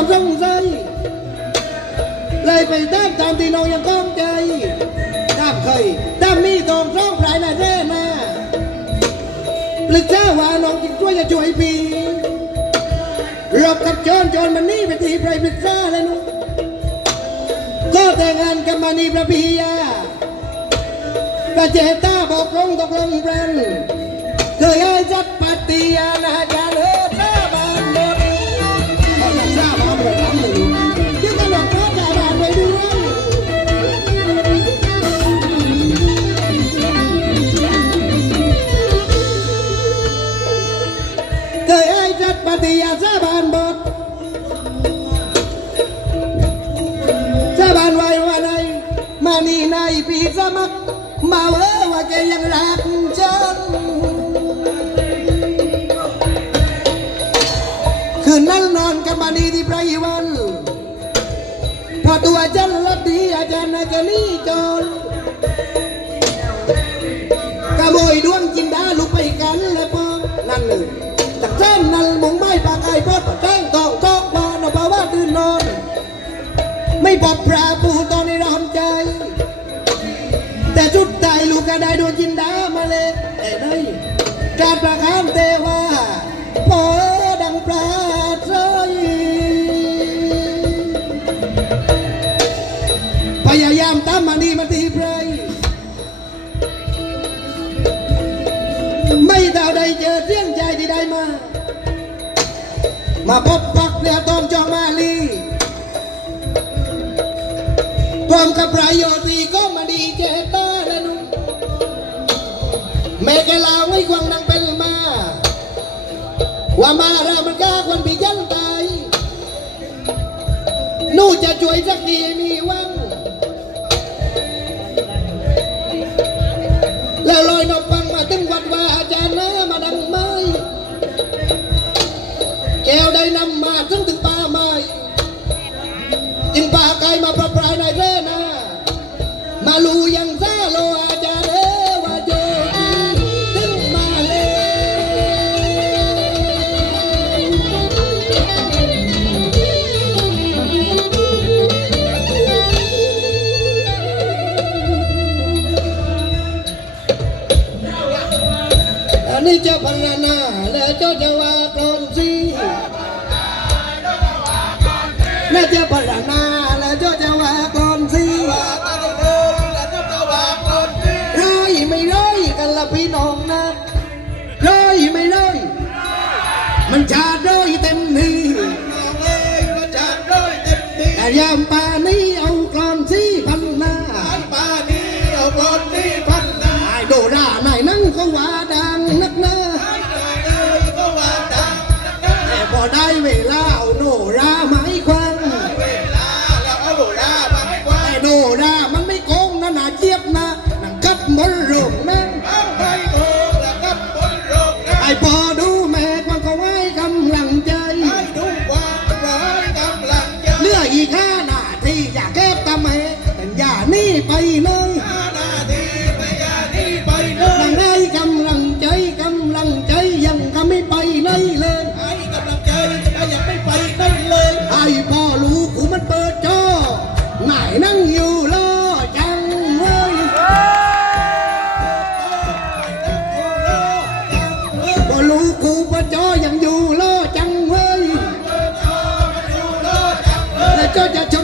ความสงสัยเลยไปตามตามที่น้องยังก้องใจตามเคยตามมีตองร้องปลายนาแร่นาปลึกจ้าว่าน้องกินกล้วยจะช่วยพี่รบกับจรโจรมันนี่ไปทีไพรปลึกจ้าเลยนุก็แต่งงานกับมานีประพียาประเจต้าบอกลงตกลงแปรนเคยให้จัดปฏิญาณอาจารย์เอ ให้จัดปฏิญาสาบานบทสาบานไว้ว่าในมานี่ในปีสมัครมาเวอว่าแกยังรักฉันคืนนั้นนอนกันมาดีที่ไพริวันพอตัวจันลัดดีอาจารย์นากนี่จนกระโมยดวงจินดาลุกไป บอกพระผู้ตอนในรำใจ แต่จุดใจลูกก็ได้ดวงจินดามาเลยแต่ได้การประคานเทวาพอดังปลาใจพยายามตามมานี่มาตีไพรไม่เท่าใดเจอเสียงใจที่ได้มา มาพบปักเรือต พร้อมกับประโยชน์ที่ก็มาดีเจตาและนุแม่แกลาวให้ควงนางเป็นมาว่ามารามันกล้าควันปียันตายนู่จะช่วยสักทีมีวังแล้วลอยนกฟังมาถึงวัดว่าอาจารย์นะมาดังไม้แก้วได้นำมาถึงถึงป่าไม้จึงพาไกลมาประปรายในเรนามาลู ยังซาโลอาจารย์เอวาโจอีถึงมาเลยอันนี้จ้าพันนาและเจ้าจะว่ากรอนสีน่าจะพันนา มันชาดร้อยเต็มที่แต่ยามป่านี้ แล้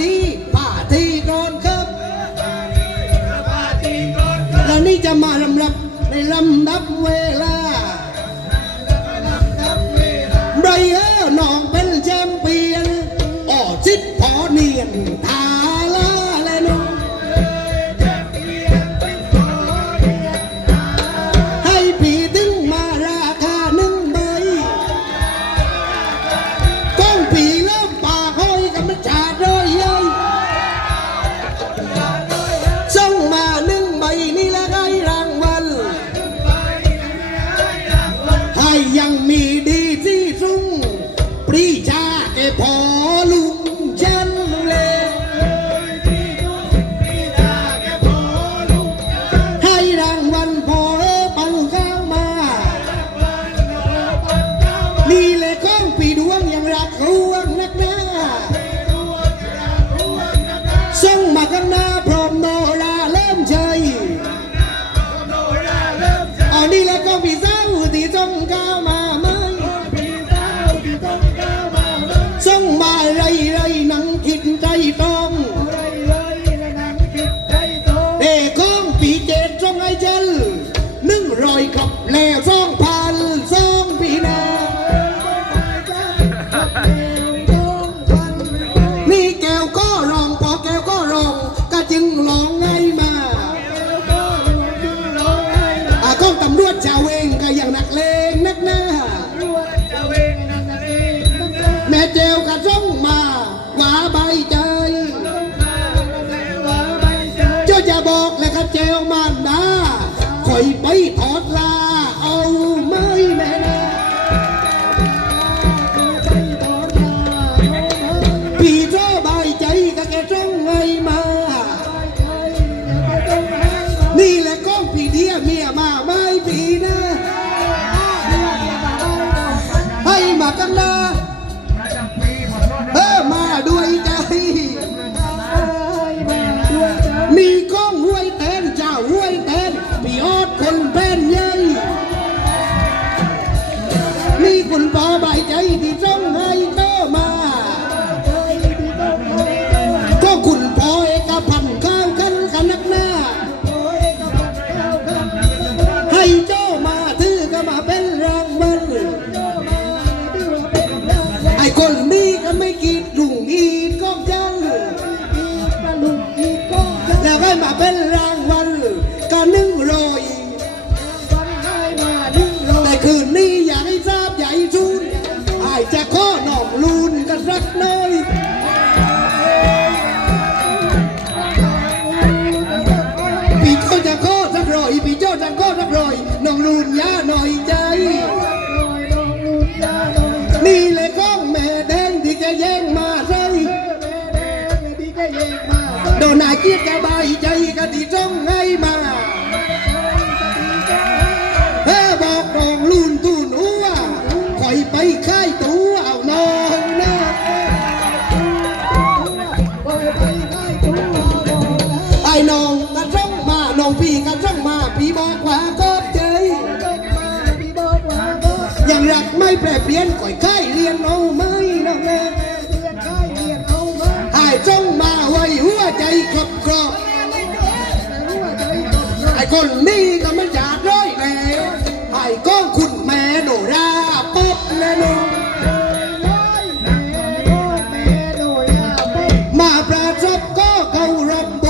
ดีป่าทีก่อนครับแล้วนี่จะมาลำดับในลำดับเวลาไบรเออร์น้องเป็นแชมเปี้ยนอ๋อจิตพอเนียนทา คอ จะข้อหนองลูนกันสักน้อยปีเจ้าจะข้อสักรอยปีเจ้าจะข้อสักรอยน้องลูนยาหน่อยใจ นี่เลยก้องแม่แดงที่แกแย่งมาใส่โดนอาเกียดกะบายใจกะที่จ้องให้มา ยังรักไม่แปรเปลี่ยนก่อยค่เรียนเอาไม่น้องแม่ไอ้จ้องมาไว้หัวใจครอบครอบไอ้คนนี้ก็ไมันจะร้อยแน่ไอ้ก้องคุณแม่โนราปุ๊บแน่นอนมาประจบก็เคารพบู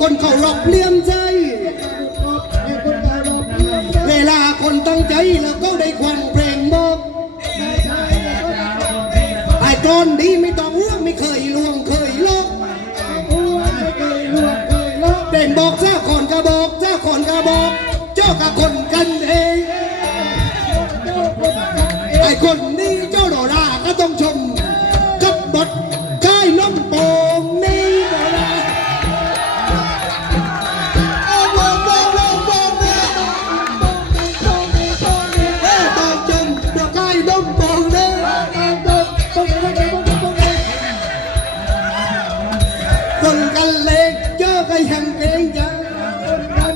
คนเคารพเลื่อมใจ เวลาคนตั้งใจแล้วก็ได้ควันเพลงบอกไอ้ตอนดีไม่ต้องห่วงไม่เคยลวงเคยลอกเด่นบอกเจ้าก่อนกระบอกเจ้าก่อนกระบอก เจ้ากับคนกันเองไอ้คนนี้เจ้าโนราก็ต้องชม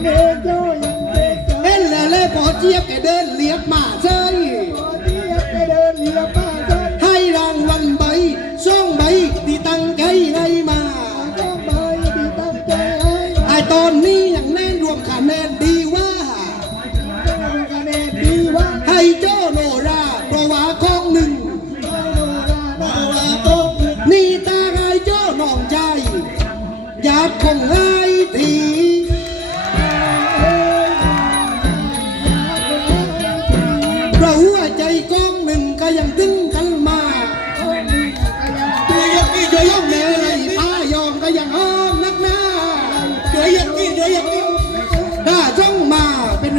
เห็นแล้วเลยพอเจี๊ยบแกเดินเลียบมาใช่ให้รางวัลใบสองใบที่ตั้งใจให้มาไอตอนนี้อยังแน่นรวมคะแนนดีว่าให้เจ้าโนราเพราะว่าข้องหนึ่งนี่ตาไงเจ้าน้องใจอยากคงไง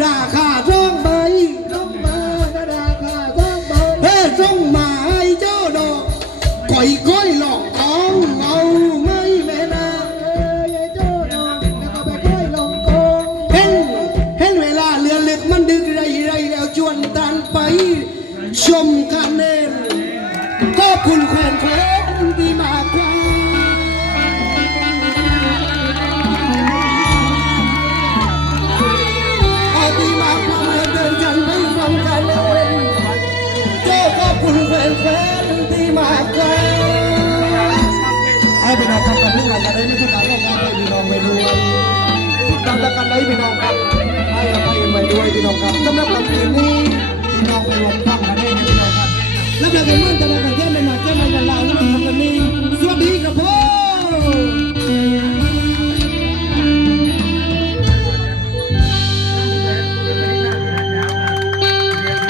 ราคาจ้องไบจ้องมาราคาจ้องไบเฮ้จ้องมาให้เจ้าดอกก่อยก้อยหลอกของเมาไม่แม่นาเอ้ยเจ้าดอกแล้วก็ไปก้อยหลงกองเห็นเห็นเวลาเรือเล็กมันดึกไรไรแล้วชวนตันไป ชมกันเนรขอบคุณแฟนเพลงที่มา ใ